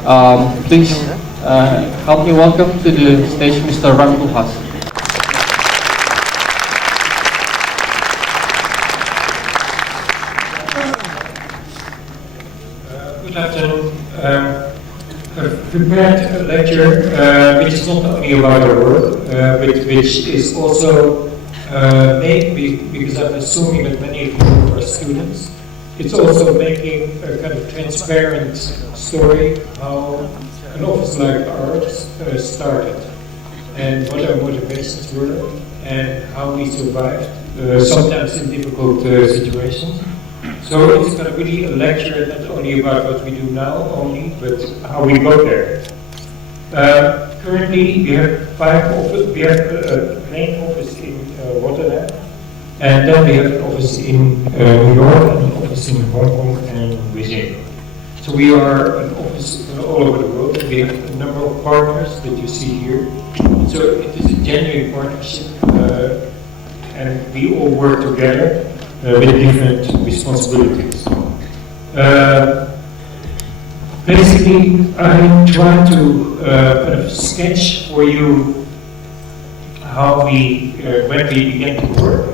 Please help me welcome to the stage Mr. Rem Koolhaas. Good afternoon. I've prepared a lecture which is not only about the work, but which is also made because I'm assuming that many of you are students. It's also making a kind of transparent story how an office like ours started and what our motivations were and how we survived, sometimes in difficult situations. So it's going to be a lecture not only about what we do now only, but how we got there. Currently we have 5 offices. We have a main office in Rotterdam, and then we have an office in New York and an office in Hong Kong and Beijing. So we are an office all over the world. We have a number of partners that you see here. So it is a genuine partnership, and we all work together with different responsibilities. Basically, I try to kind of sketch for you how we, when we began to work,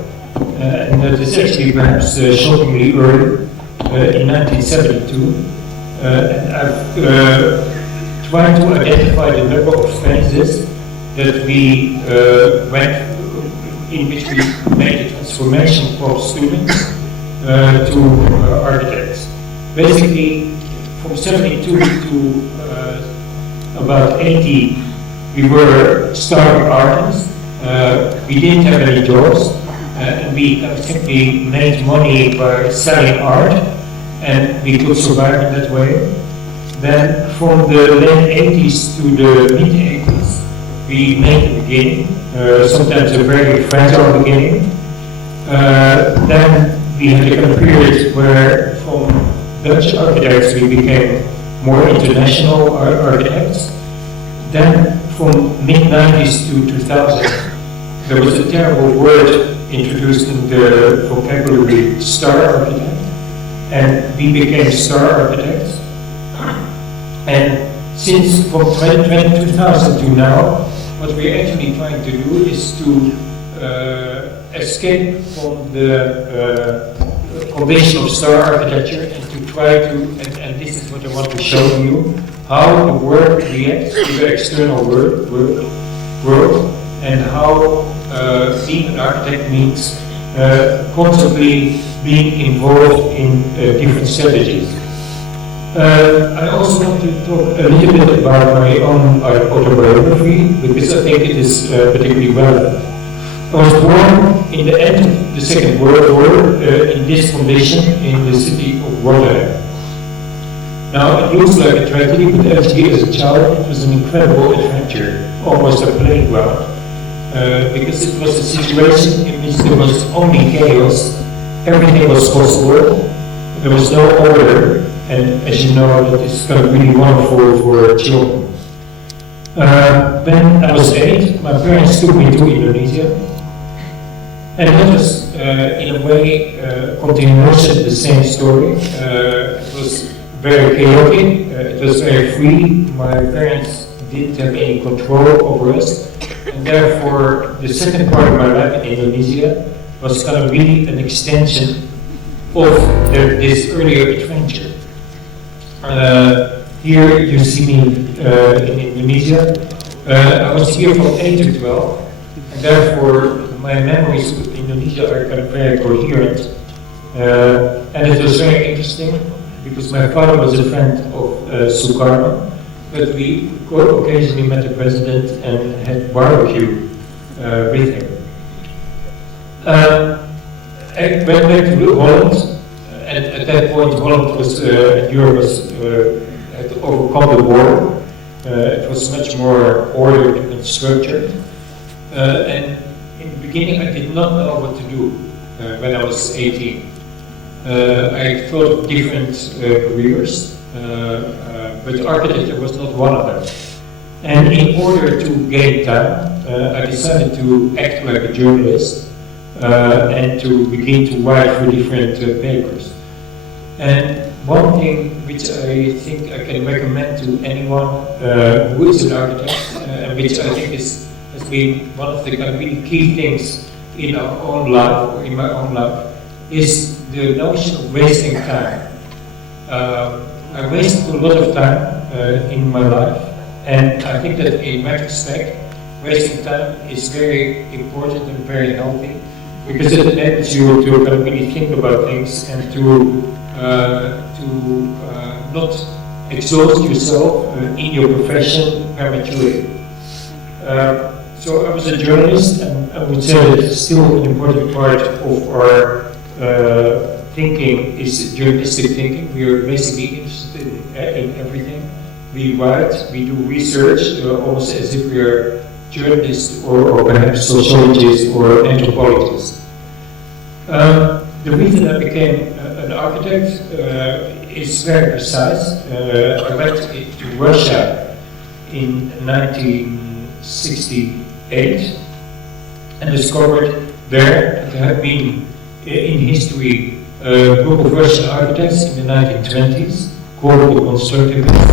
and that is actually perhaps shockingly early, in 1972. And I've tried to identify the number of phases that we went, in which we made a transformation from students to architects. Basically, from 72 to about 80, we were starving artists. We didn't have any jobs, and we simply made money by selling art, and we could survive in that way. Then from the late 80s to the mid 80s, we made a beginning, sometimes a very fragile beginning. Then we had a kind of period where from Dutch architects we became more international architects. Then from mid-90s to 2000, there was a terrible word introduced in the vocabulary, star architect, and we became star architects. And since from 2000 to now, what we're actually trying to do is to escape from the foundation of star architecture and to try to, and this is what I want to show you, how the work reacts to the external world, and how being an architect means constantly being involved in different strategies. I also want to talk a little bit about my own autobiography, because I think it is particularly relevant. I was born in the end of the Second World War in this condition in the city of Rotterdam. Now it looks like a tragedy, but actually as a child it was an incredible adventure, almost a playground, because it was a situation in which there was only chaos, everything was possible, there was no order, and as you know, that is kind of really wonderful for children. When I was 8, my parents took me to Indonesia, and that was, in a way, continuation of the same story. It was very chaotic, it was very free. My parents didn't have any control over us, and therefore the second part of my life in Indonesia was kind of really an extension of this earlier adventure. Here you see me in Indonesia. I was here from 8 to 12, and therefore my memories of Indonesia are kind of very coherent. And it was very interesting because my father was a friend of Sukarno, but we occasionally met the president and had barbecue with him. I went back to Holland. And at that point, Holland was, Europe had overcome the war. It was much more ordered and structured. And in the beginning, I did not know what to do when I was 18. I thought of different careers, but architecture was not one of them. And in order to gain time, I decided to act like a journalist and to begin to write for different papers. And one thing which I think I can recommend to anyone who is an architect, and which I think has been one of the kind of really key things in our own life, or in my own life, is the notion of wasting time. I wasted a lot of time in my life, and I think that in retrospect, wasting time is very important and very healthy, because it enables you to kind of really think about things and to not exhaust yourself in your profession prematurely. So I was a journalist, and I would say that it's still an important part of our thinking is journalistic thinking. We are basically interested in everything. We write, we do research, almost as if we are journalists or perhaps sociologists or anthropologists. The reason I became an architect is very precise. I went to Russia in 1968 and discovered there had been in history a group of Russian architects in the 1920s called the constructivists,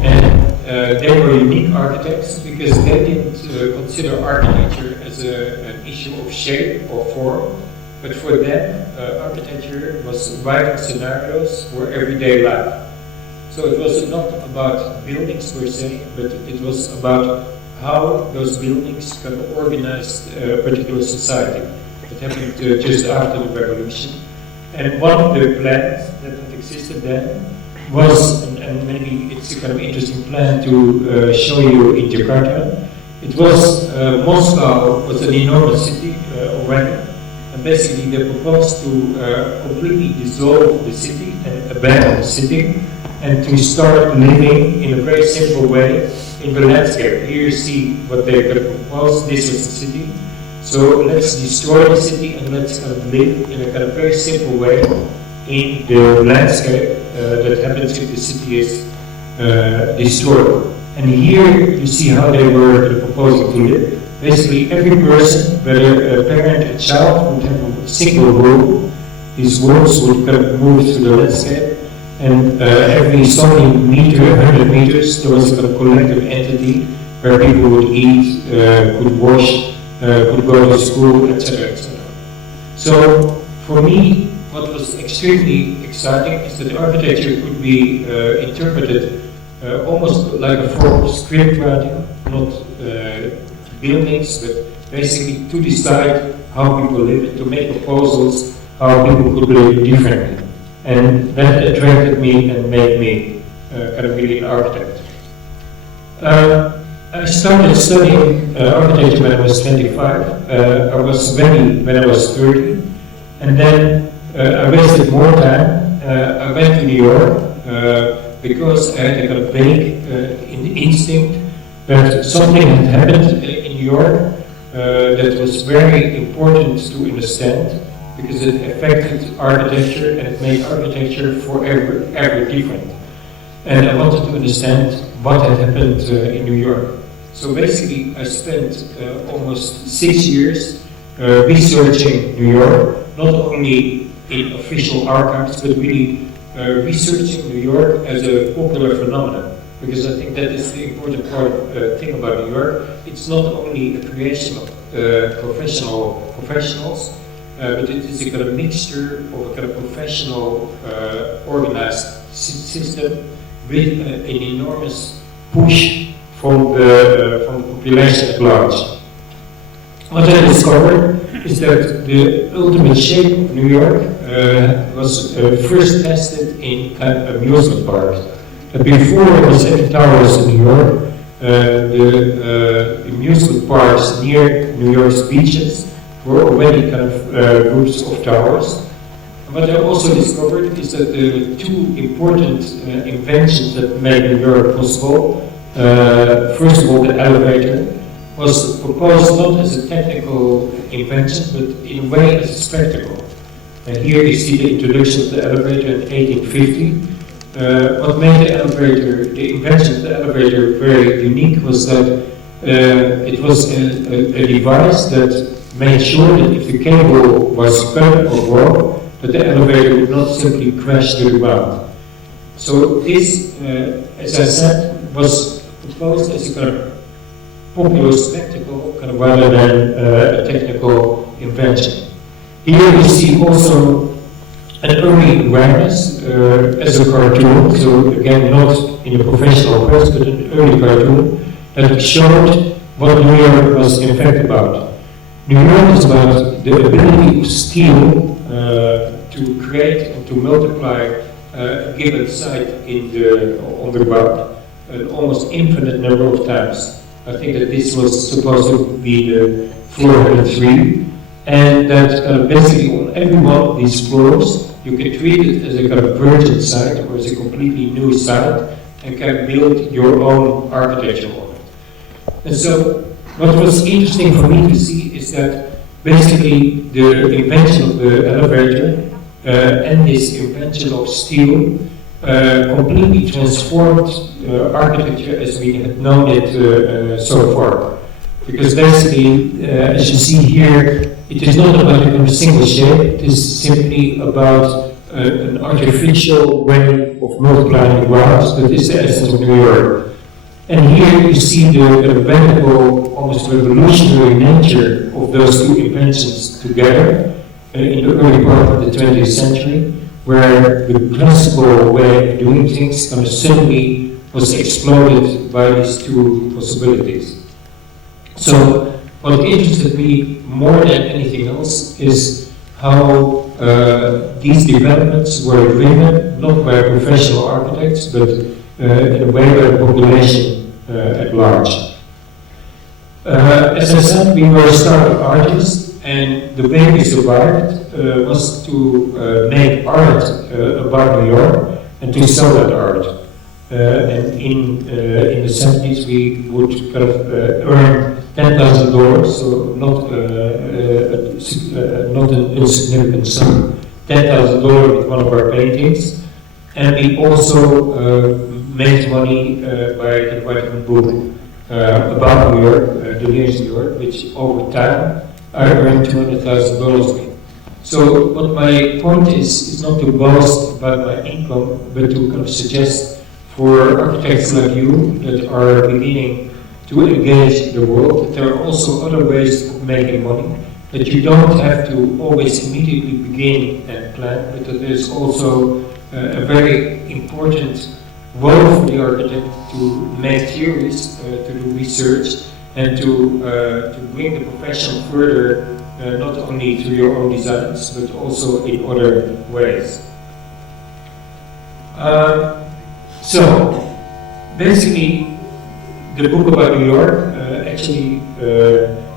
and they were unique architects because they didn't consider architecture as an issue of shape or form, but for them architecture was writing scenarios for everyday life. So it was not about buildings per se, but it was about how those buildings kind of organized a particular society. It happened just after the revolution. And one of the plans that existed then was, and maybe it's a kind of interesting plan to show you in Jakarta, it was, Moscow was an enormous city already, and basically they proposed to completely dissolve the city and abandon the city, and to start living in a very simple way in the landscape. Here you see what they could propose. This was the city. So let's destroy the city and let's kind of live in a kind of very simple way in the landscape that happens if the city is destroyed. And here you see how they were proposing to live. Basically every person, whether a parent, a child, would have a single room. These rooms would kind of move through the landscape. And every so many meter, 100 meters, there was a kind of collective entity where people would eat, could wash, could go to school, etc., etc. So for me, what was extremely exciting is that architecture could be interpreted almost like a form of script writing, not buildings, but basically to decide how people live, to make proposals how people could live differently. And that attracted me and made me kind of really an architect. I started studying architecture when I was 25. I was ready when I was 30. And then I wasted more time. I went to New York because I had a kind of vague instinct that something had happened in New York that was very important to understand, because it affected architecture and it made architecture forever different. And I wanted to understand what had happened in New York. So basically I spent almost 6 years researching New York, not only in official archives, but really researching New York as a popular phenomenon. Because I think that is the important thing about New York. It's not only a creation of professionals, but it is a kind of mixture of a kind of professional, organized system with an enormous push from the population at large. What I discovered is that the ultimate shape of New York was first tested in kind of amusement parks. Before there was any towers in New York, the amusement parks near New York's beaches were already kind of groups of towers. What I also discovered is that the two important inventions that made New York possible, first of all, the elevator was proposed not as a technical invention, but in a way as a spectacle. And here you see the introduction of the elevator in 1850. What made the elevator, the invention of the elevator very unique was that it was a device that made sure that if the cable was cut or broke, that the elevator would not simply crash to the ground. So this, as I said, was proposed as a kind of popular spectacle, kind of rather than a technical invention. Here we see also an early awareness as a cartoon, so again not in a professional press, but an early cartoon that showed what New York was in fact about. New York is about the ability of steel to create and to multiply a given site on the ground an almost infinite number of times. I think that this was supposed to be the floor 103, and that basically on every one of these floors you can treat it as a kind of virgin site or as a completely new site and can build your own architecture on it. And so what was interesting for me to see is that basically the invention of the elevator and this invention of steel completely transformed architecture as we had known it so far. Because basically, as you see here, it is not about a single shape, it is simply about an artificial way of multiplying the grounds that is the essence of New York. And here you see the radical, almost revolutionary nature of those two inventions together in the early part of the 20th century, where the classical way of doing things kind of suddenly was exploded by these two possibilities. So what interested me more than anything else is how these developments were driven not by professional architects, but in a way by the population at large. As I said, we were startup artists, and the way we survived was to make art about New York and to sell that art. And in the 70s, we would kind of earn $10,000, so not an insignificant sum, $10,000 with one of our paintings, and we also made money by writing a book about New York, the years in New York, which over time I earned $200,000 with. So what my point is not to boast about my income, but to kind of suggest for architects like you that are beginning to engage the world, that there are also other ways of making money, that you don't have to always immediately begin and plan, but that there's also a very important role for the architect to make theories, to do research, and to bring the profession further, not only through your own designs, but also in other ways. So, basically, the book about New York actually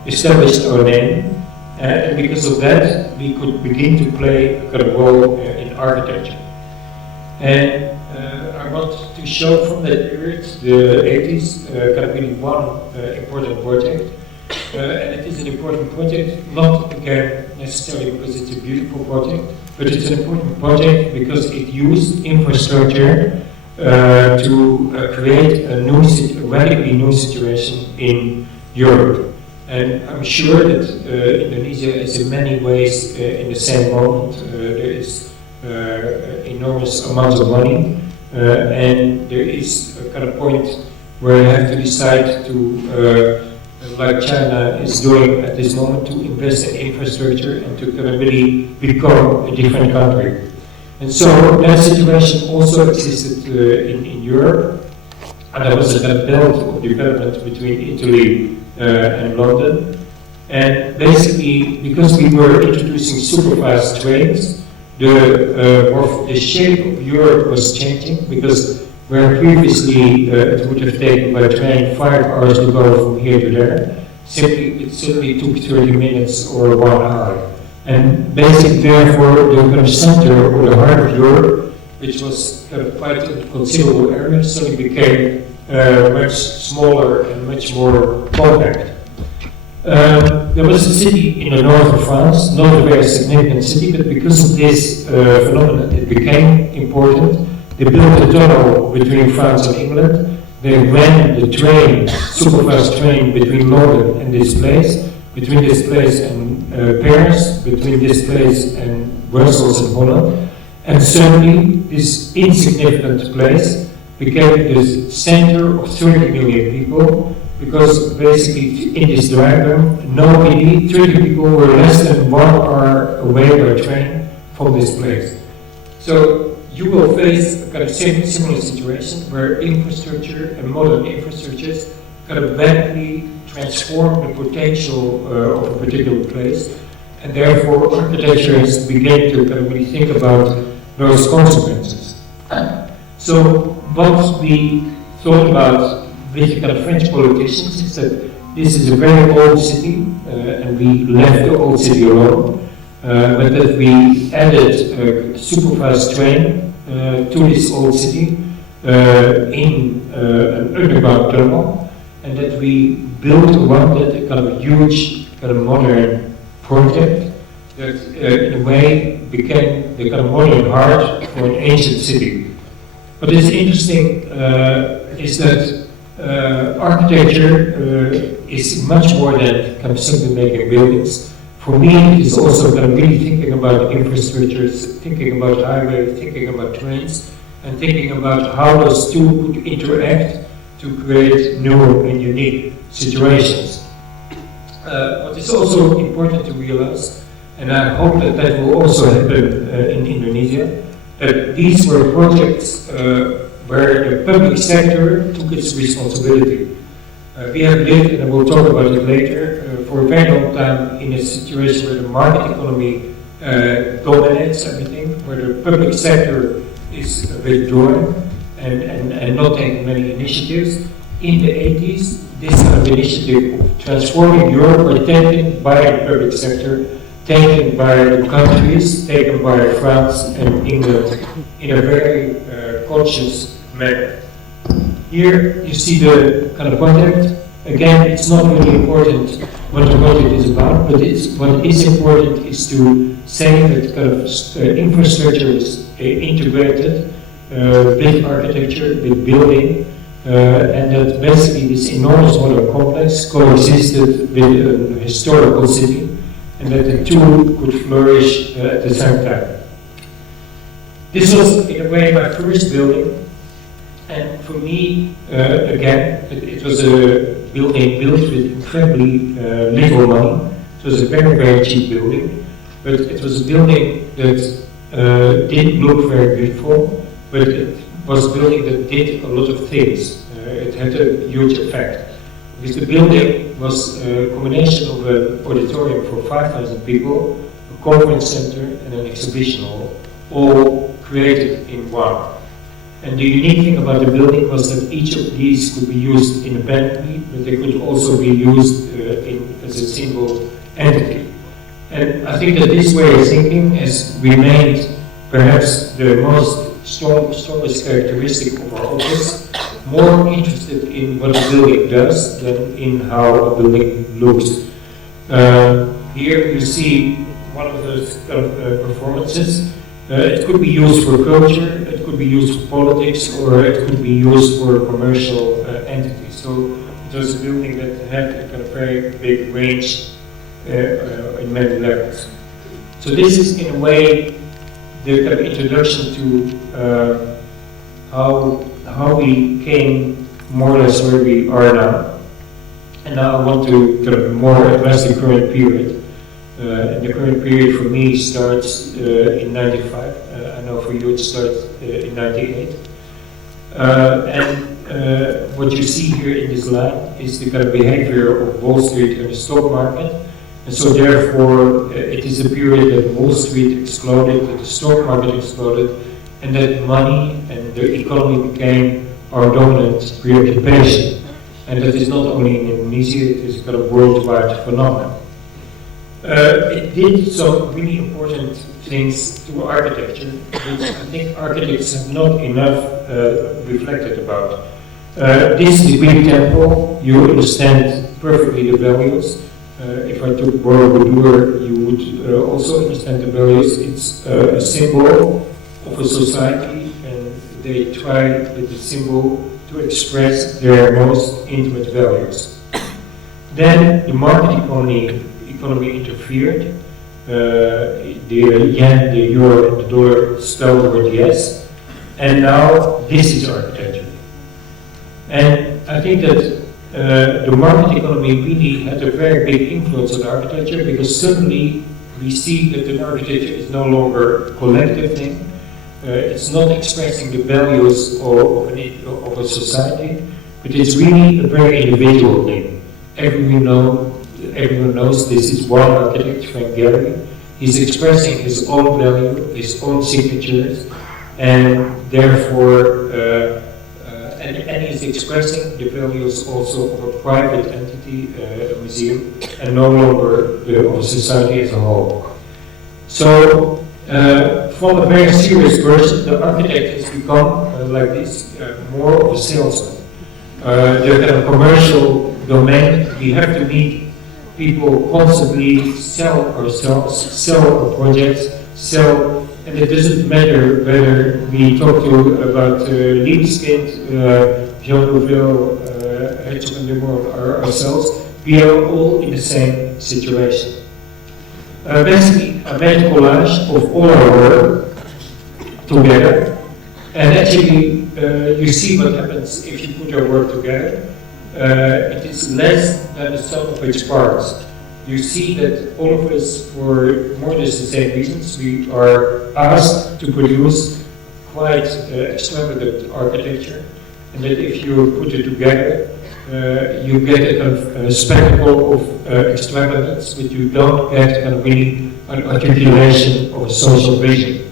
established our name, and because of that, we could begin to play a kind of role in architecture. And I want to show from that period, the 80s, kind of really one important project. And it is an important project, not again necessarily because it's a beautiful project, but it's an important project because it used infrastructure to create a radically new situation in Europe. And I'm sure that Indonesia is in many ways in the same moment. There is enormous amounts of money, and there is a kind of point where you have to decide to, like China is doing at this moment, to invest in infrastructure and to kind of really become a different country. And so that situation also existed in Europe, and there was a kind of belt of development between Italy and London. And basically, because we were introducing superfast trains, the shape of Europe was changing, because where previously it would have taken by train 5 hours to go from here to there, it suddenly took 30 minutes or 1 hour. And basically, therefore, the kind of center or the heart of Europe, which was kind of quite a considerable area, suddenly became much smaller and much more compact. There was a city in the north of France, not a very significant city, but because of this phenomenon, it became important. They built a tunnel between France and England. They ran the train, superfast train, between London and this place, between this place and Paris, between this place and Brussels and Holland. And suddenly, this insignificant place became the center of 30 million people, because basically in this diagram, 30 people were less than 1 hour away by train from this place. So you will face a kind of similar situation where infrastructure and modern infrastructures kind of radically transform the potential of a particular place, and therefore architecture has begun to kind of really think about those consequences. So what we thought about with the kind of French politicians is that this is a very old city, and we left the old city alone, but that we added a superfast train to this old city in an underground tunnel, and that we built one that a kind of huge, kind of modern project that in a way became the kind of modern heart for an ancient city. What is interesting is that architecture is much more than kind of simply making buildings. For me, it is also kind of really thinking about infrastructures, thinking about highways, thinking about trains, and thinking about how those two could interact to create new and unique situations. What is also important to realize, and I hope that that will also happen in Indonesia, that these were projects where the public sector took its responsibility. We have lived, and we'll talk about it later, for a very long time in a situation where the market economy dominates everything, where the public sector is withdrawing and not taking many initiatives. In the 80s, this kind of initiative of transforming Europe were taken by the public sector, taken by the countries, taken by France and England in a very conscious manner. Here you see the kind of project. Again, it's not really important what the project is about, but what is important is to say that kind of infrastructure is integrated with architecture, with building, and that basically this enormous modern complex coexisted with a historical city, and that the two could flourish at the same time. This was, in a way, my first building, and for me, again, it was a building built with incredibly little money. It was a very, very cheap building, but it was a building that didn't look very beautiful, but it was a building that did a lot of things. It had a huge effect. Because the building was a combination of an auditorium for 5,000 people, a conference center, and an exhibition hall, all created in one. And the unique thing about the building was that each of these could be used independently, but they could also be used as a single entity. And I think that this way of thinking has remained perhaps the strongest characteristic of our office, more interested in what a building does than in how a building looks. Here you see one of those performances. It could be used for culture, it could be used for politics, or it could be used for a commercial entity. So it was a building that had a kind of very big range in many levels. So this is, in a way, the kind of introduction to how we came more or less where we are now. And now I want to kind of more address the current period. And the current period for me starts in 95. I know for you it starts in 98. And what you see here in this line is the kind of behavior of Wall Street and the stock market. And so therefore it is a period that Wall Street exploded, that the stock market exploded, and that money and the economy became our dominant preoccupation. And that is not only in Indonesia, it is a kind of worldwide phenomenon. It did some really important things to architecture, which I think architects have not enough reflected about. This is the Greek temple. You understand perfectly the values. If I took Borobudur, you would also understand the values. It's a symbol of a society, and they try with the symbol to express their most intimate values. Then the market economy interfered, the yen, the euro, and the dollar spelled the word yes. And now this is architecture. And I think that the market economy really had a very big influence on architecture, because suddenly we see that the architecture is no longer a collective thing. It's not expressing the values of a society, but it's really a very individual thing. Everyone knows this is one architect, Frank Gehry. He's expressing his own value, his own signatures, and therefore, and he's expressing the values also of a private entity, a museum, and no longer of a society as a whole. So, from a very serious person, the architect has become, like this, more of a salesman. The kind of commercial domain, we have to meet people constantly, sell ourselves, sell our projects, sell, and it doesn't matter whether we talk to about Libeskind, Jean Nouvel, Herzog and de Moor, or ourselves, we are all in the same situation. Basically, I made a collage of all our work together, and actually you see what happens if you put our work together. It is less than the sum of its parts. You see that all of us, for more or less the same reasons, we are asked to produce quite extravagant architecture, and that if you put it together, you get a kind of spectacle of extravagance, but you don't get kind of really an articulation of a social vision.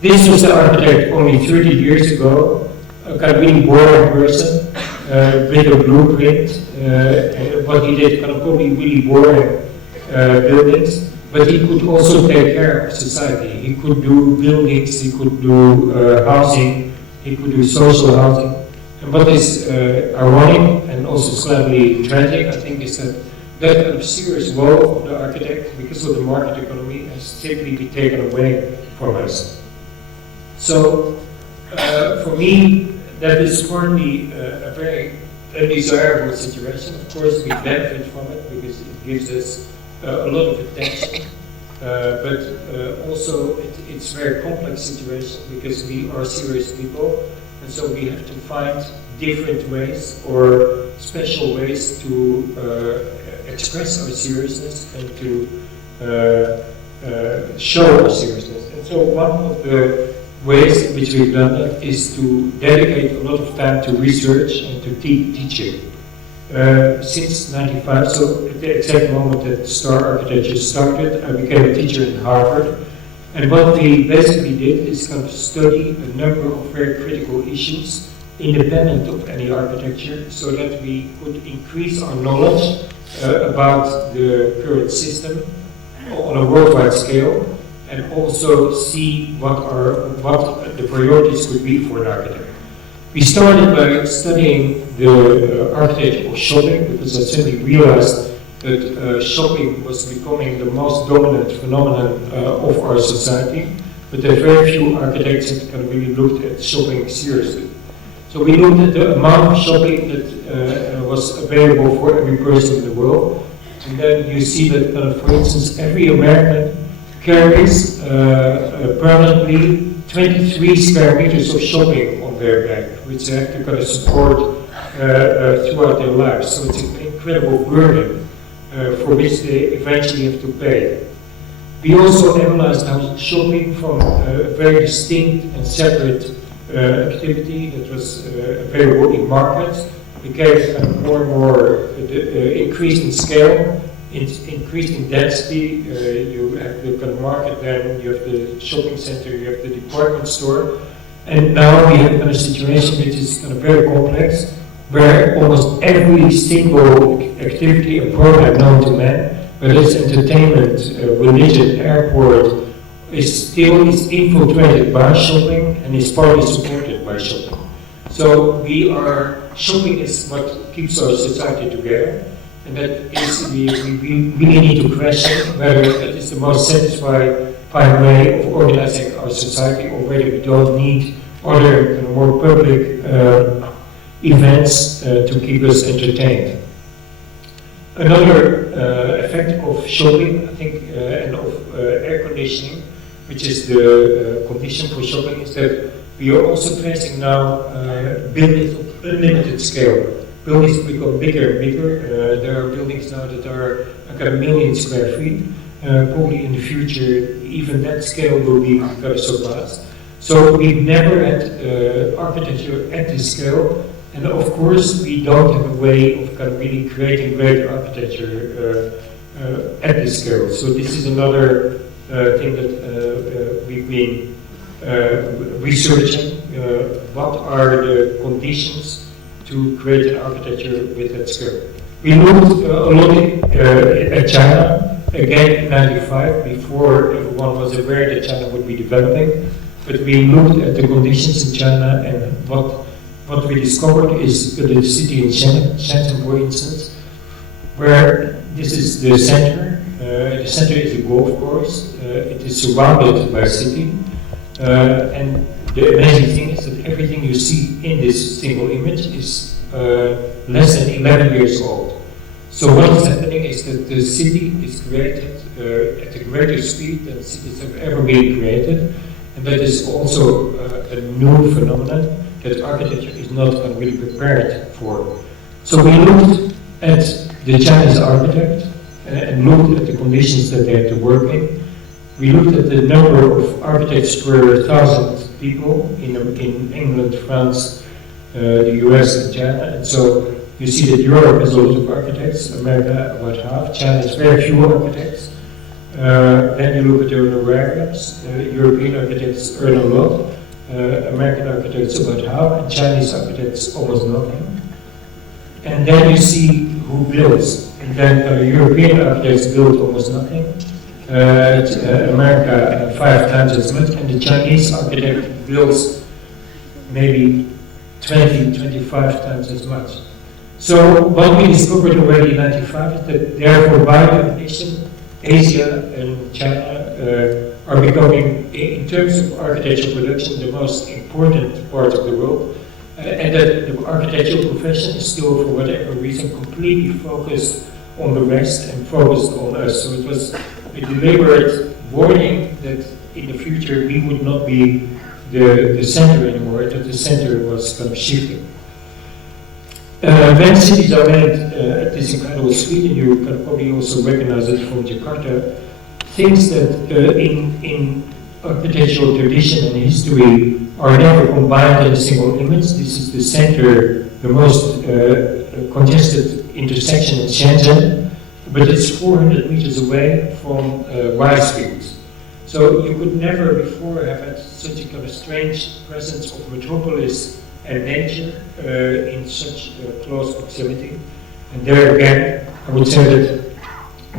This was the architect only 30 years ago, a kind of really boring person with a blueprint. What he did, kind of probably really boring buildings, but he could also take care of society. He could do buildings, he could do housing, he could do social housing. And what is ironic and also slightly tragic, I think, is that that kind of serious role of the architect, because of the market economy, has simply been taken away from us. So, for me, that is partly a very undesirable situation. Of course, we benefit from it because it gives us a lot of attention, but also it's a very complex situation because we are serious people, and so we have to find different ways or special ways to express our seriousness and to show our seriousness. And so one of the ways in which we've done that is to dedicate a lot of time to research and to teaching. Since '95, so at the exact moment that Star Architecture started, I became a teacher in Harvard. And what we basically did is kind of study a number of very critical issues independent of any architecture, so that we could increase our knowledge about the current system on a worldwide scale, and also see what the priorities could be for an architect. We started by studying the architecture of shopping, because I suddenly realized that shopping was becoming the most dominant phenomenon of our society, but that very few architects had kind of really looked at shopping seriously. So we looked at the amount of shopping that was available for every person in the world, and then you see that, for instance, every American carries permanently 23 square meters of shopping on their back, which they have to kind of support throughout their lives. So it's an incredible burden for which they eventually have to pay. We also analyzed how shopping, from a very distinct and separate activity that was available in markets, became more and more increased in scale, increased in density. You have the kind of market, then you have the shopping center, you have the department store, and now we have kind of a situation which is kind of very complex, where almost every single activity and program known to man, whether it's entertainment, religion, airport, is infiltrated by shopping and is partly supported by shopping. So shopping is what keeps our society together, and that is, we really need to question whether that is the most satisfying way of organizing our society, or whether we don't need other more public events to keep us entertained. Another effect of shopping, I think, and of air conditioning, which is the condition for shopping, is that we are also placing now buildings of unlimited scale. Buildings become bigger and bigger. There are buildings now that are like 1 million square feet. Probably in the future, even that scale will be surpassed. So we've never had architecture at this scale, and of course we don't have a way of really creating great architecture at this scale. So this is another thing that we've been researching. What are the conditions to create an architecture with that scale? We looked a lot at China, again in '95, before everyone was aware that China would be developing. But we looked at the conditions in China, and what we discovered is that the city in Shenzhen, for instance, where this is the center. The center is a golf course. It is surrounded by a city. And the amazing thing is that everything you see in this single image is less than 11 years old. So what is happening is that the city is created at a greater speed than cities have ever been created. And that is also a new phenomenon that architecture is not really prepared for. So we looked at the Chinese architect and looked at the conditions that they had to work in. We looked at the number of architects per 1,000 people in England, France, the US and China. And so you see that Europe has a lot of architects, America about half, China has very few architects. Then you look at the honorariums. European architects earn a lot, American architects about half, and Chinese architects almost nothing. And then you see who builds. And then European architects build almost nothing. America 5 times as much, and the Chinese architect builds maybe 20, 25 times as much. So what we discovered already in '95 is that therefore by definition Asia and China are becoming, in terms of architectural production, the most important part of the world, and that the architectural profession is still, for whatever reason, completely focused on the West and focused on us. So it was a deliberate warning that in the future we would not be the center anymore, that the center was kind of shifting. When cities are made at this incredible speed, and you can probably also recognize it from Jakarta, things that in architectural tradition and history are never combined in a single image. This is the center, the most congested intersection in Shenzhen, but it's 400 meters away from rice fields. So you could never before have had such a kind of strange presence of metropolis and nature in such close proximity. And there again, I would say that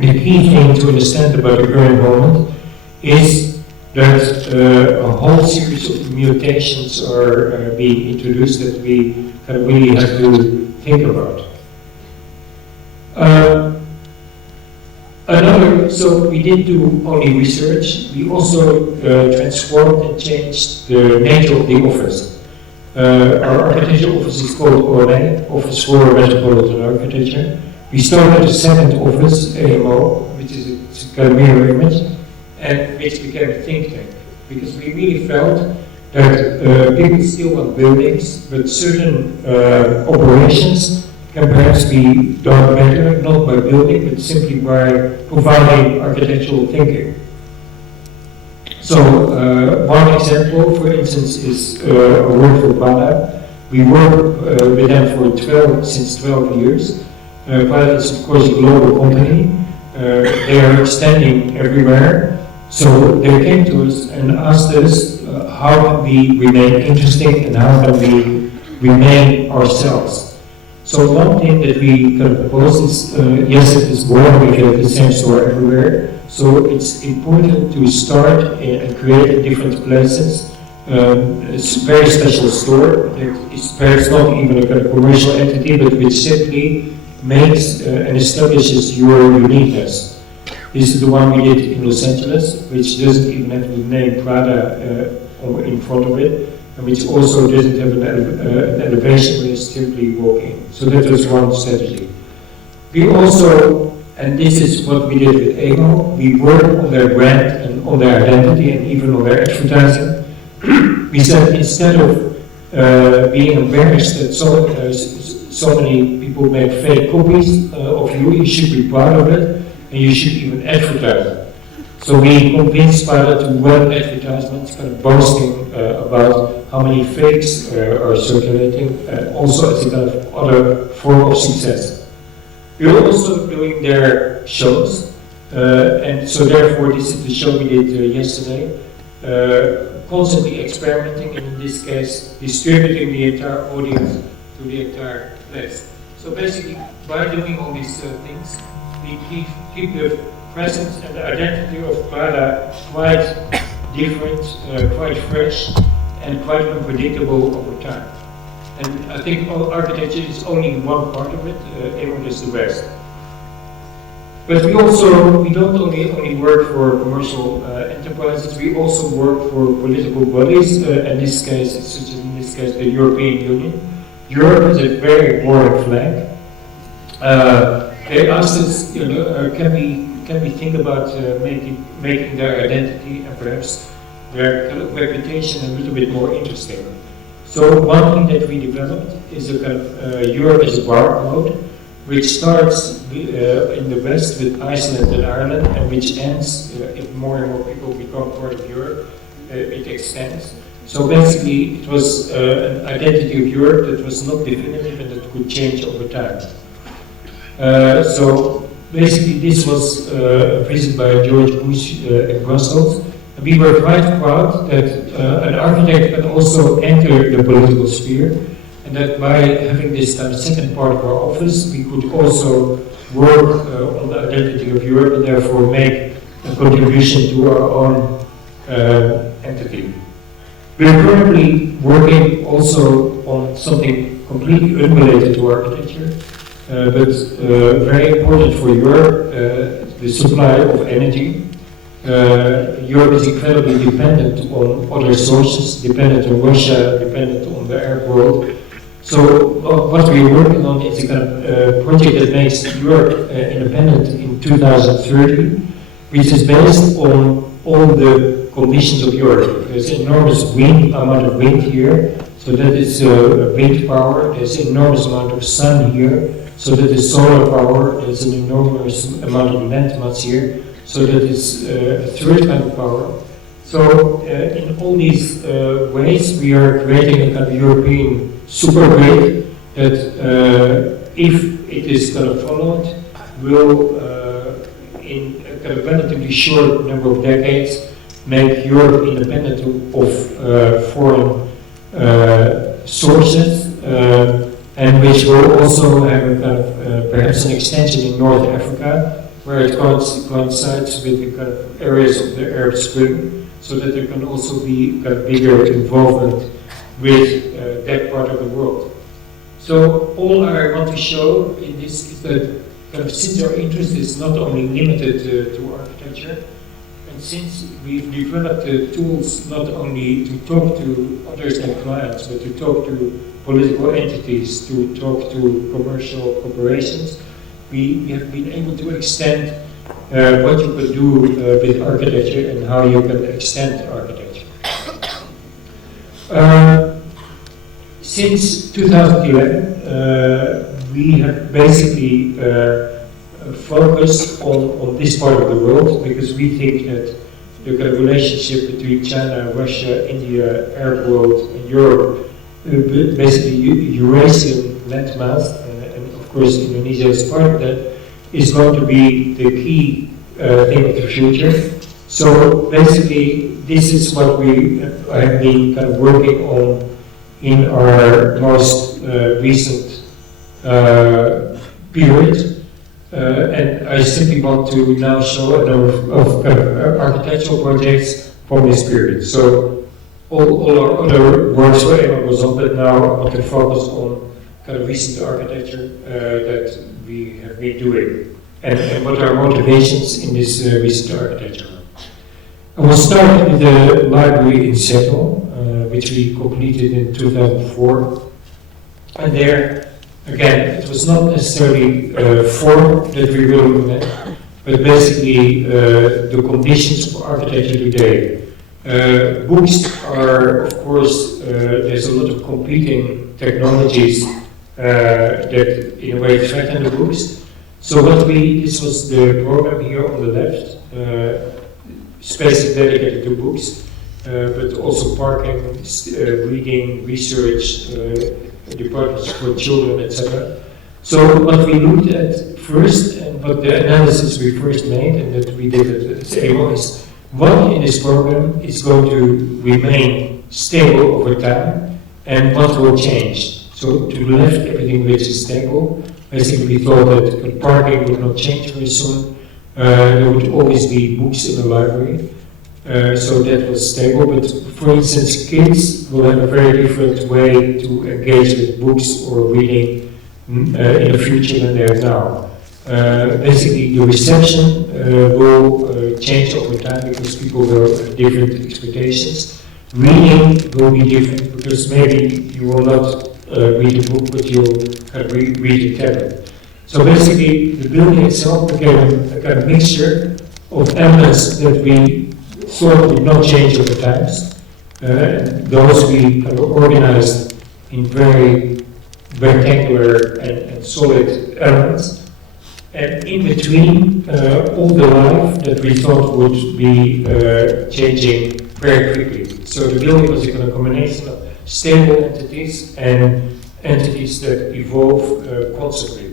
the key thing to understand about the current moment is that a whole series of mutations are being introduced that we really have to think about. So we didn't do only research, we also transformed and changed the nature of the office. Our architecture office is called OMA, Office for Metropolitan Architecture. We started a second office, AMO, which is a kind of mirror image, and which became a think tank. Because we really felt that people still want buildings, but certain operations can perhaps be done better, not by building, but simply by providing architectural thinking. So one example, for instance, is a work for Prada. We work with them since 12 years. Prada is of course a global company. They are extending everywhere. So they came to us and asked us how can we remain interesting and how can we remain ourselves. So one thing that we can propose is, yes, it is boring if you have the same store everywhere. So it's important to start and create different places. It's a very special store that is perhaps not even a kind of commercial entity, but which simply makes and establishes your uniqueness. This is the one we did in Los Angeles, which doesn't even have the name Prada in front of it, and which also doesn't have an elevation where you simply walk in. So that was one strategy. We also, and this is what we did with OMA, we work on their brand and on their identity and even on their advertising. We said instead of being embarrassed that so many people make fake copies of you, you should be proud of it and you should even advertise it. So we convinced Pilot to run advertisements, kind of boasting about how many fakes are circulating, also as a kind of other form of success. We're also doing their shows, and so therefore this is the show we did yesterday, constantly experimenting, and in this case distributing the entire audience to the entire place. So basically, by doing all these things, we keep the presence and the identity of Prada quite different, quite fresh, and quite unpredictable over time. And I think architecture is only one part of it, everyone is the rest. But we don't only work for commercial enterprises, we also work for political bodies, in this case, such as in this case the European Union. Europe is a very boring flag. They asked us, can we think about making their identity and perhaps their kind of reputation a little bit more interesting. So one thing that we developed is a kind of Europe as a barcode, which starts in the West with Iceland and Ireland, and which ends, if more and more people become part of Europe, it extends. So basically, it was an identity of Europe that was not definitive and that could change over time. So basically, this was a visit by George Bush in Brussels. And we were quite proud that an architect can also enter the political sphere, and that by having this kind of second part of our office, we could also work on the identity of Europe and therefore make a contribution to our own entity. We are currently working also on something completely unrelated to architecture, but very important for Europe, the supply of energy. Europe is incredibly dependent on other sources, dependent on Russia, dependent on the Arab world. So what we are working on is a kind of project that makes Europe independent in 2030, which is based on all the conditions of Europe. There's enormous amount of wind here, so that is wind power. There's an enormous amount of sun here, so that is solar power. There's an enormous amount of land mass here, so that is a third kind of power. So in all these ways, we are creating a kind of European super grid that, if it is kind of followed, will in a kind of relatively short number of decades make Europe independent of foreign sources, and which will also have a kind of perhaps an extension in North Africa, where it coincides with the kind of areas of the Arab Spring, so that there can also be a bigger involvement with that part of the world. So all I want to show in this is that kind of since our interest is not only limited to architecture, and since we've developed tools not only to talk to others than clients, but to talk to political entities, to talk to commercial corporations, we have been able to extend what you could do with architecture and how you can extend architecture. Since 2011, we have basically focused on this part of the world because we think that the kind of relationship between China, Russia, India, Arab world, and Europe, basically Eurasian landmass, and of course Indonesia is part of that, is going to be the key thing of the future. So basically, this is what we have been kind of working on in our most recent period. And I simply want to now show a number of kind of architectural projects from this period. So all our other works were able was on, but now I want to focus on kind of recent architecture that we have been doing, and what are motivations in this recent architecture. I will start with the library in Seattle, which we completed in 2004. And there Again, it was not necessarily form that we were looking at, but basically the conditions of architecture today. Books are, of course, there's a lot of competing technologies that in a way threaten the books. So this was the program here on the left, spaces dedicated to books, but also parking, reading, research, departments for children, etc. So what we looked at first, and what the analysis we first made, and that we did at OMA, is what in this program is going to remain stable over time, and what will change. So to the left, everything which is stable. Basically, we thought that the parking would not change very soon. There would always be books in the library. So that was stable, but for instance, kids will have a very different way to engage with books or reading in the future than they are now. Basically, the reception will change over time because people will have different expectations. Reading will be different because maybe you will not read a book, but you'll read a tablet. So basically, the building itself became a kind of mixture of elements that we sort of did not change over times. Those we kind of organized in very rectangular and solid elements. And in between, all the life that we thought would be changing very quickly. So the building was a kind of combination of stable entities and entities that evolve constantly.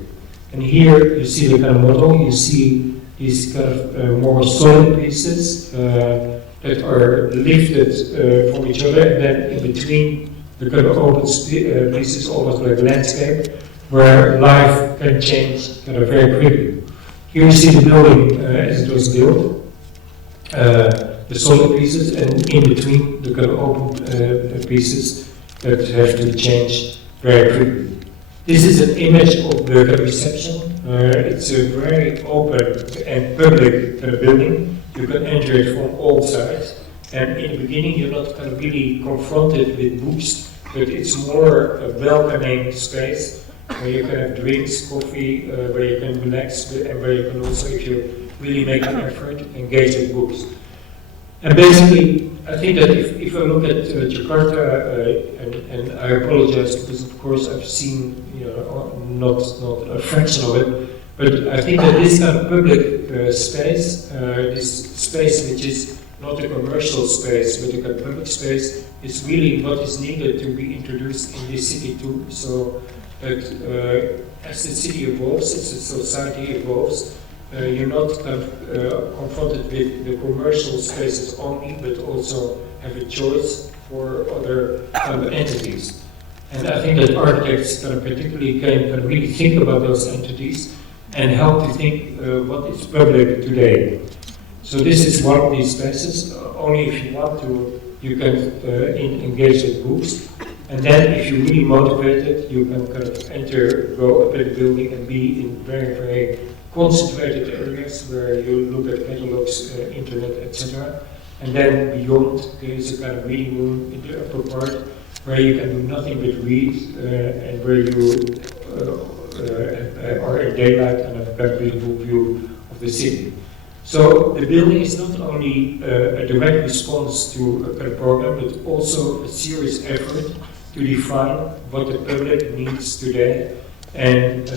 And here you see the kind of model, you see these kind of more solid pieces that are lifted from each other, and then in between the kind of open pieces, almost like landscape, where life can change kind of very quickly. Here you see the building as it was built, the solid pieces, and in between the kind of open pieces that have to change very quickly. This is an image of the reception. It's a very open and public building. You can enter it from all sides. And in the beginning, you're not kind of really confronted with books, but it's more a welcoming space where you can have drinks, coffee, where you can relax, and where you can also, if you really make an effort, engage with books. And basically, I think that if I look at Jakarta, and I apologize because of course I've seen not a fraction of it, but I think that this kind of public space, this space which is not a commercial space, but a kind of public space, is really what is needed to be introduced in this city too. So that as the city evolves, as the society evolves, you're not kind of confronted with the commercial spaces only, but also have a choice for other kind of entities. And I think that architects kind of particularly can really think about those entities and help to think what is public today. So this is one of these spaces. Only if you want to, you can engage with books. And then if you're really motivated, you can kind of go up in the building and be in very, very concentrated areas where you look at catalogs, internet, etc. And then beyond, there is a kind of reading room in the upper part where you can do nothing but read and where you are in daylight and have a very beautiful view of the city. So the building is not only a direct response to a kind of program, but also a serious effort to define what the public needs today and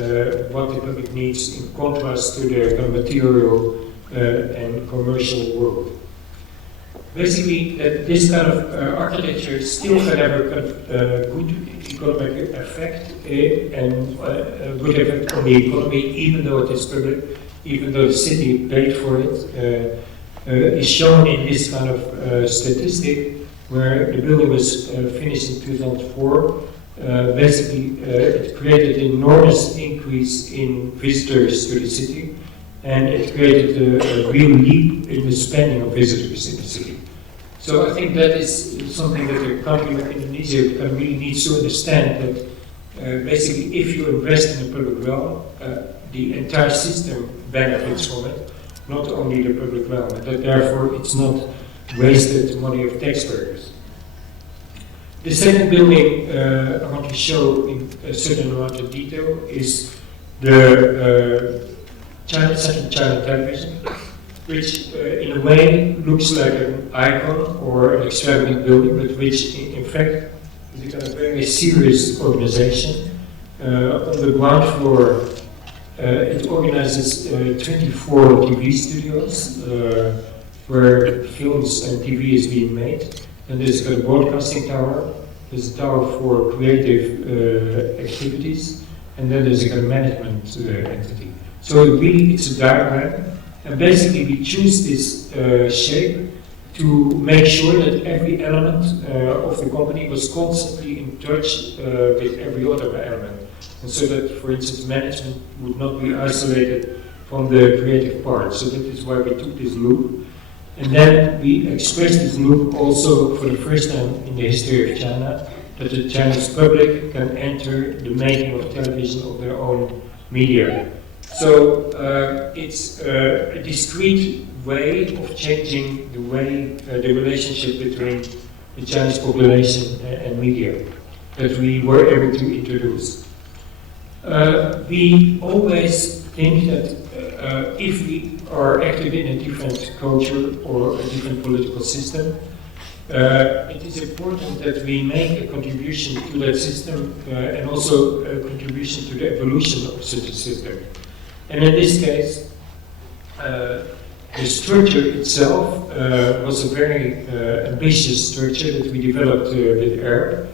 what the public needs in contrast to their kind of material and commercial world. Basically, this kind of architecture still can have a kind of good economic effect and good effect on the economy, even though it is public, even though the city paid for it, is shown in this kind of statistic where the building was finished in 2004. Basically, it created an enormous increase in visitors to the city, and it created a real leap in the spending of visitors in the city. So I think that is something that a country like Indonesia really needs to understand, that basically if you invest in the public realm, the entire system benefits from it, not only the public realm, and that therefore it's not wasted money of taxpayers. The second building I want to show in a certain amount of detail is the Central China Television, which in a way looks like an icon or an extravagant building, but which in fact is a kind of very serious organization. On the ground floor, it organizes 24 TV studios where films and TV is being made. And there's a broadcasting tower, there's a tower for creative activities, and then there's a management entity. So really it's a diagram, and basically we choose this shape to make sure that every element of the company was constantly in touch with every other element. And so that, for instance, management would not be isolated from the creative part. So that is why we took this loop. And then we expressed this loop also for the first time in the history of China, that the Chinese public can enter the making of television of their own media. So it's a discrete way of changing the way, the relationship between the Chinese population and media that we were able to introduce. We always think that if we are active in a different culture or a different political system, it is important that we make a contribution to that system and also a contribution to the evolution of such a system. And in this case, the structure itself was a very ambitious structure that we developed with Arab.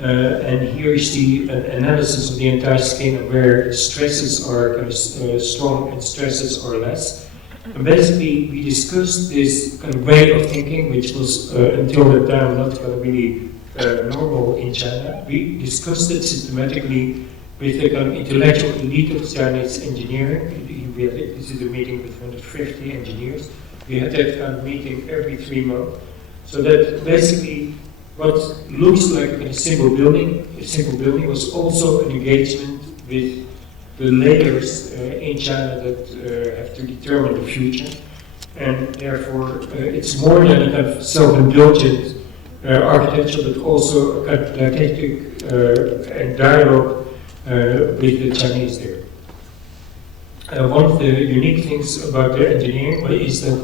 And here you see an analysis of the entire scheme where stresses are kind of strong and stresses are less. And basically, we discussed this kind of way of thinking, which was until that time not kind of really normal in China. We discussed it systematically with the kind of intellectual elite of Chinese engineering. This is a meeting with 150 engineers. We had that kind of meeting every 3 months. So that basically what looks like a simple building was also an engagement with the layers in China that have to determine the future. And therefore, it's more than a kind of self-indulgent architecture, but also a kind of didactic and dialogue with the Chinese there. One of the unique things about the engineering is that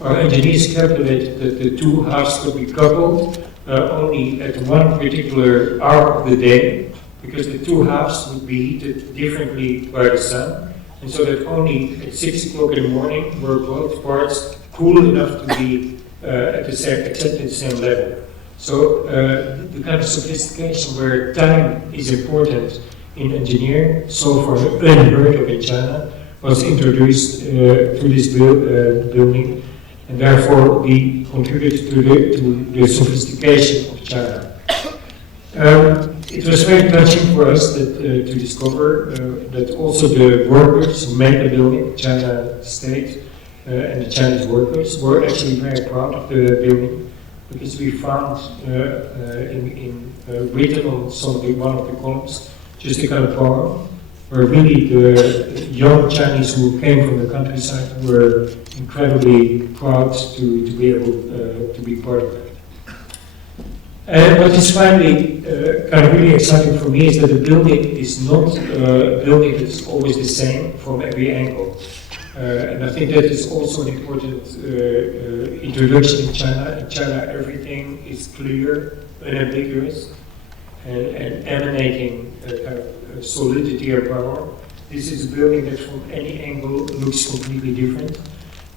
our engineers calculated that the two halves could be coupled only at one particular hour of the day, because the two halves would be heated differently by the sun, and so that only at 6 o'clock in the morning were both parts cool enough to be at the same, exactly the same level. So the kind of sophistication where time is important in engineering, so far unheard of in China, was introduced to this building, and therefore we contributed to the sophistication of China. It was very touching for us that, to discover that also the workers who made the building, China State and the Chinese workers, were actually very proud of the building, because we found written on one of the columns just a kind of poem where really the young Chinese who came from the countryside were incredibly proud to be able to be part of that. And what is finally kind of really exciting for me is that the building is not a building that's always the same from every angle. And I think that is also an important introduction in China. In China, everything is clear, unambiguous, and emanating kind of solidity or power. This is a building that from any angle looks completely different.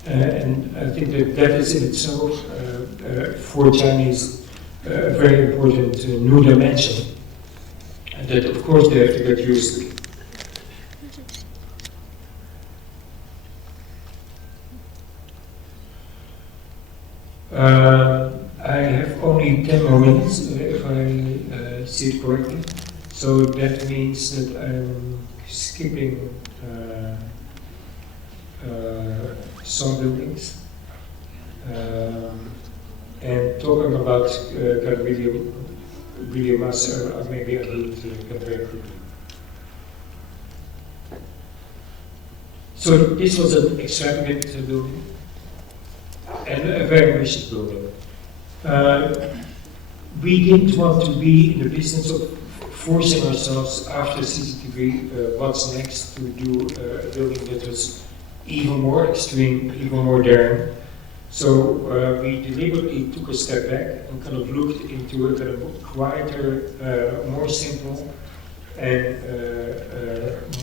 And I think that is in itself, for Chinese, a very important new dimension. And that, of course, they have to get used to. I have only 10 more minutes, if I see it correctly. So that means that I'm skipping some buildings and talking about William Mass. Maybe I will get very quickly. So this was an extravagant building and a very ambitious building. we didn't want to be in the business of forcing ourselves after CCTV what's next to do a building that was even more extreme, even more daring. So we deliberately took a step back and kind of looked into a kind of quieter, more simple and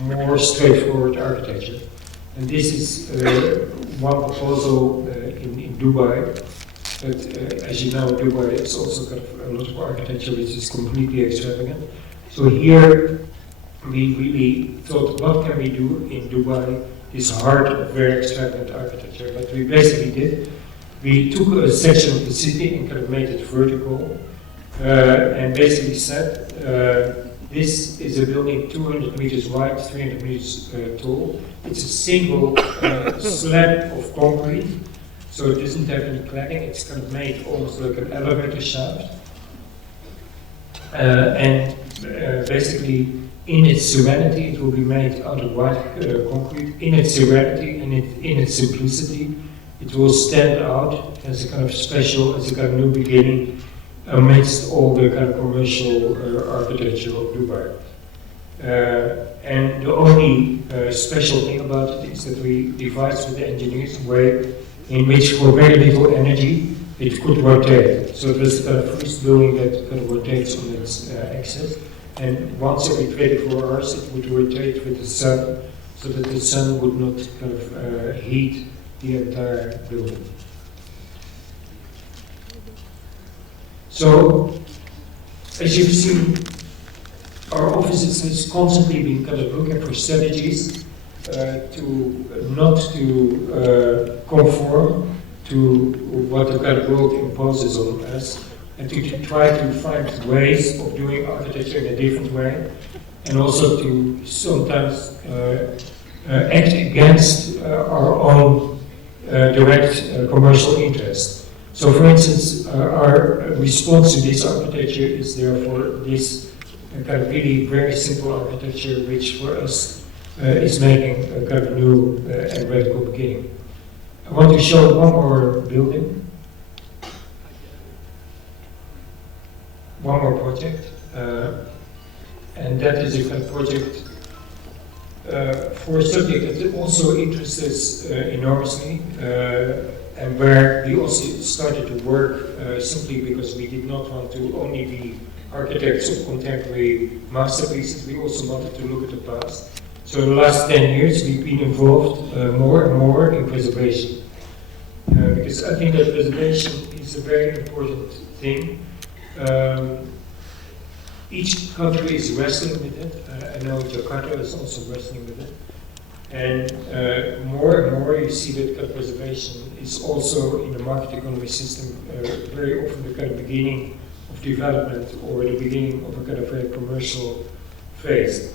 more straightforward architecture. And this is one proposal in Dubai. But as you know, Dubai is also kind of a lot of architecture which is completely extravagant. So here we really thought, what can we do in Dubai, this heart of very extravagant architecture? What we basically did, we took a section of the city and kind of made it vertical, and basically said, this is a building 200 meters wide, 300 meters tall. It's a single slab of concrete, so it doesn't have any cladding. It's kind of made almost like an elevator shaft. And basically, in its serenity, it will be made out of white concrete. In its serenity and in its simplicity, it will stand out as a kind of special, as a kind of new beginning amidst all the kind of commercial architecture of Dubai. And the only special thing about it is that we devised with the engineers a way in which, for very little energy, it could rotate. So it was the first building that kind of rotates on its axis. And once every 24 hours, it would rotate with the sun, so that the sun would not kind of heat the entire building. So, as you've seen, our office has constantly been kind of looking for strategies to not to conform to what the kind of world imposes on us, and to try to find ways of doing architecture in a different way, and also to sometimes act against our own direct commercial interest. So, for instance, our response to this architecture is therefore this kind of really very simple architecture, which for us is making a kind of new and radical beginning. I want to show one more building, one more project, and that is a kind of project for a subject that also interests us enormously, and where we also started to work simply because we did not want to only be architects of contemporary masterpieces, we also wanted to look at the past. So in the last 10 years we've been involved more and more in preservation. Because I think that preservation is a very important thing. Each country is wrestling with it. I know Jakarta is also wrestling with it. And more and more you see that preservation is also in the market economy system very often the kind of beginning of development or the beginning of a kind of very commercial phase.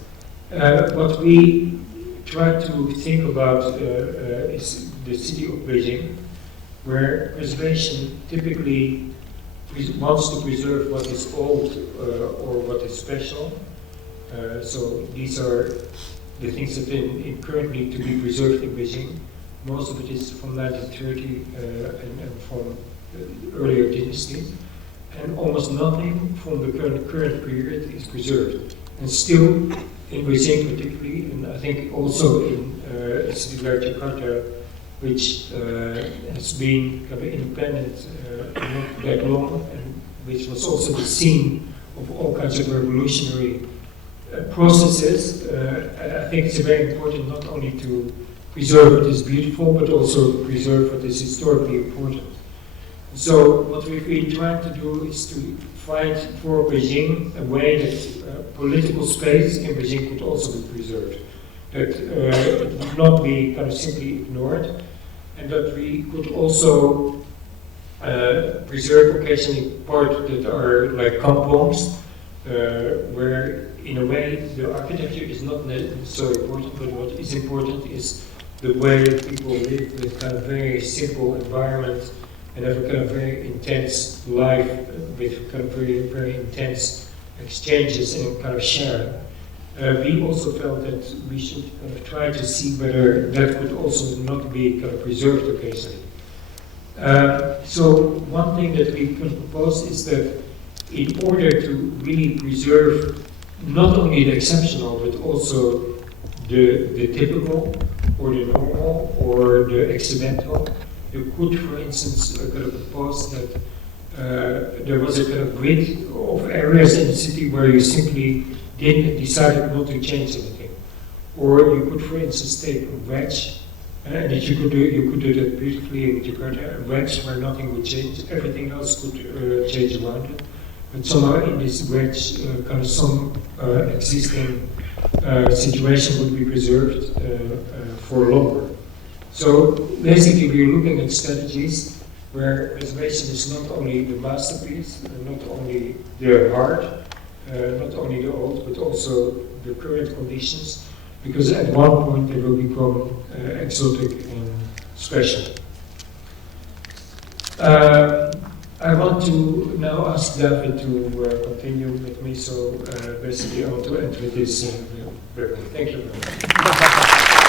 What we try to think about is the city of Beijing, where preservation typically wants to preserve what is old or what is special. So these are the things that currently to be preserved in Beijing. Most of it is from 1930 and from earlier dynasties. And almost nothing from the current period is preserved. And still, in Beijing particularly, and I think also in a city like Jakarta, which has been kind of independent not that long, and which was also the scene of all kinds of revolutionary processes, I think it's very important not only to preserve what is beautiful, but also preserve what is historically important. So what we've been trying to do is to find for Beijing a way that political space in Beijing could also be preserved, that it would not be kind of simply ignored, and that we could also preserve occasionally parts that are like kampongs, where in a way the architecture is not so important, but what is important is the way that people live with kind of very simple environment and have a kind of very intense life with kind of very, very intense exchanges and kind of sharing. We also felt that we should kind of try to see whether that could also not be kind of preserved occasionally. So one thing that we can propose is that in order to really preserve not only the exceptional, but also the typical, or the normal, or the accidental. You could, for instance, kind of propose that there was a kind of grid of areas in the city where you simply decided not to change anything. Or you could, for instance, take a wedge, and that you could do that beautifully in Jakarta, a wedge where nothing would change, everything else could change around it. But somehow in this wedge, kind of some existing situation would be preserved for longer. So basically we're looking at strategies where preservation is not only the masterpiece, not only the heart, not only the old, but also the current conditions, because at one point they will become exotic and special. I want to now ask David to continue with me, so basically I want to end with this. Thank you very much.